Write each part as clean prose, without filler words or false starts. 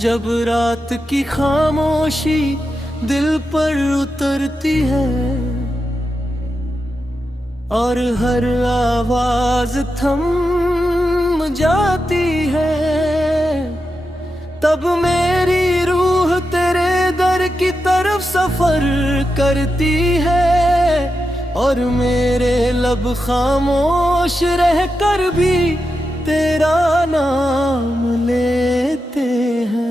जब रात की खामोशी दिल पर उतरती है और हर आवाज थम जाती है, तब मेरी रूह तेरे दर की तरफ सफर करती है और मेरे लब खामोश रहकर भी तेरा नाम लेते हैं।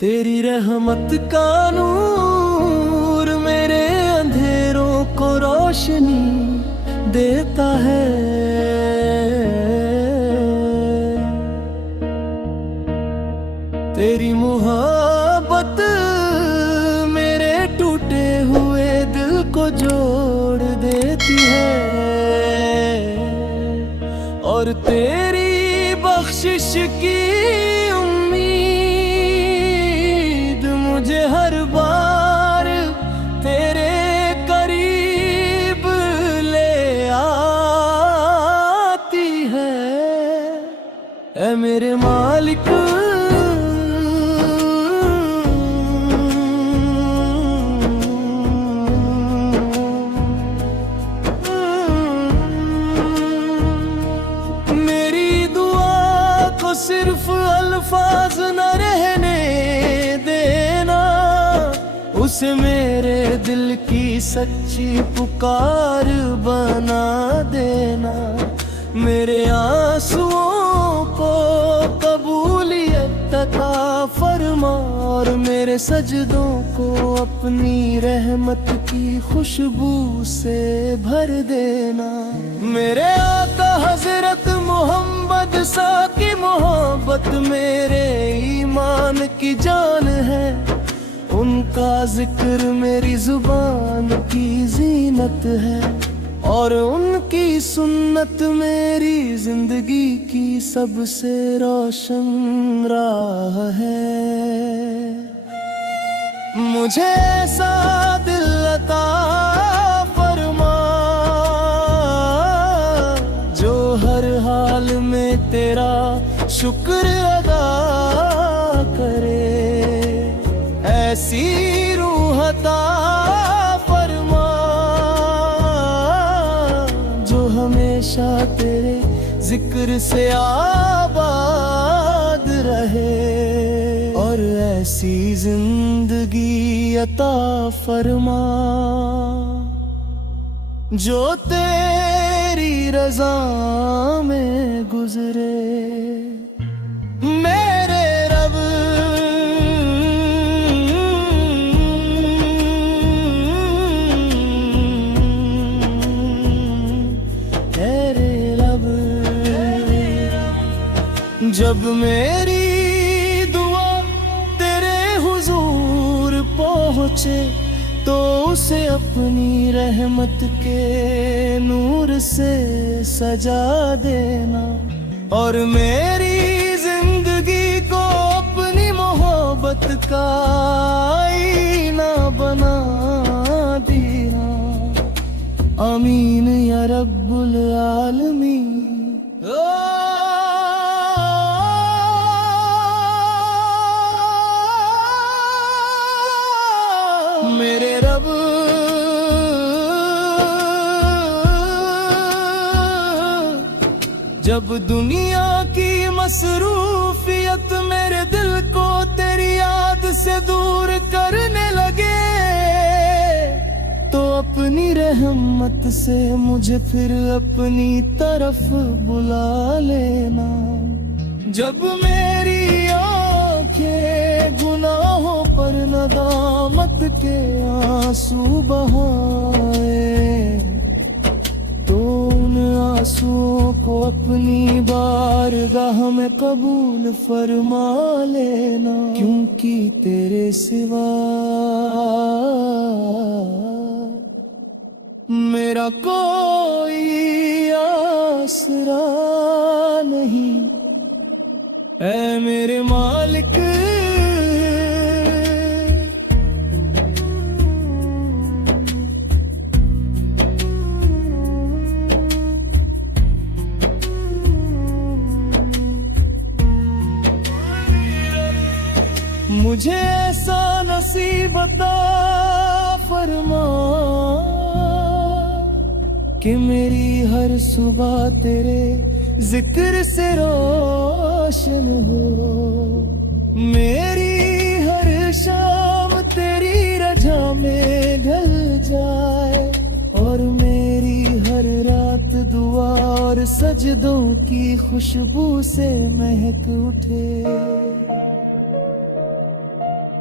तेरी रहमत का नूर मेरे अंधेरों को रोशनी देता है। तेरी मोहब्बत मेरे टूटे हुए दिल को जोड़ देती है और तेरी बख्शिश की उम्मीद मुझे हर बार तेरे करीब ले आती है। ऐ मेरे मालिक, सिर्फ अल्फाज न रहने देना, उसे मेरे दिल की सच्ची पुकार बना देना। मेरे आंसुओं को कबूलियत अता फरमा और मेरे सजदों को अपनी रहमत की खुशबू से भर देना। मेरे आका हजरत मोहम्मद सा की मोहब्बत मेरे ईमान की जान है, उनका जिक्र मेरी जुबान की जीनत है और उनकी सुन्नत मेरी जिंदगी की सबसे रोशन राह है। मुझे ऐसा दिल अता फरमा जो हर हाल में तेरा शुक्र अदा करे, ऐसी रूह अता फरमा जो हमेशा तेरे जिक्र से आबाद रहे और ऐसी जिंदगी अता फरमा जो तेरी रज़ा में गुजरे। मेरे रब, मेरे रब, जब मेरी दुआ तेरे हुजूर पहुँचे तो उसे अपनी रहमत के नूर से सजा देना और मेरी जिंदगी को अपनी मोहब्बत का आईना बना दिया। आमीन या रब्बुल आलमीन। मेरे रब, जब दुनिया की मसरूफियत मेरे दिल को तेरी याद से दूर करने लगे तो अपनी रहमत से मुझे फिर अपनी तरफ बुला लेना। जब मेरी आंखें गुनाहों पर नदामत के आंसू बहाए तो उन आंसुओं को अपनी बारगाह में कबूल फरमा लेना, क्योंकि तेरे सिवा मेरा कोई आसरा नहीं। ऐ मेरे मालिक, मुझे ऐसा नसीब अता फरमा कि मेरी हर सुबह तेरे जिक्र से रोशन हो, मेरी हर शाम तेरी रजा में ढल जाए, और मेरी हर रात दुआ और सजदों की खुशबू से महक उठे।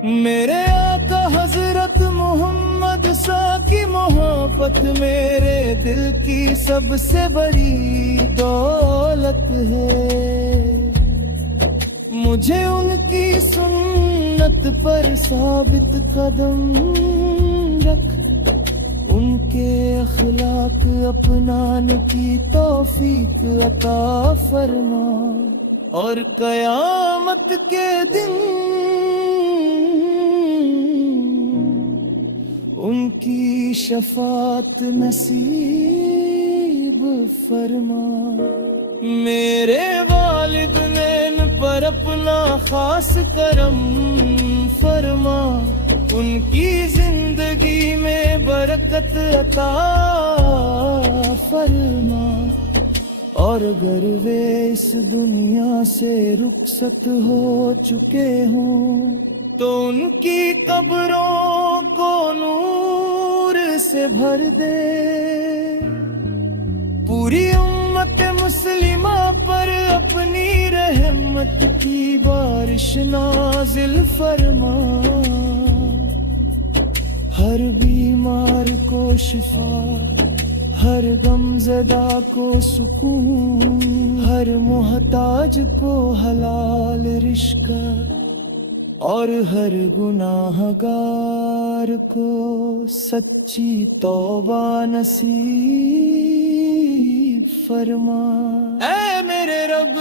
मेरे आका हजरत मोहम्मद सा की मोहब्बत मेरे दिल की सबसे बड़ी दौलत है। मुझे उनकी सुन्नत पर साबित कदम रख, उनके अखलाक अपनाने की तौफीक अता फरमा, और कयामत के दिन उनकी शफात नसीब फरमा। मेरे वालिद ने इन पर अपना खास करम फरमा, उनकी जिंदगी में बरकत अता फरमा, और अगर वे इस दुनिया से रुखसत हो चुके हों तो उनकी कब्रों को नूर से भर दे। पूरी उम्मत मुस्लिमा पर अपनी रहमत की बारिश नाजिल फरमा, हर बीमार को शिफा, हर गमज़दा को सुकून, हर मोहताज को हलाल रिश्का, और हर गुनाहगार को सच्ची तौबा नसीब फरमा। ऐ मेरे रब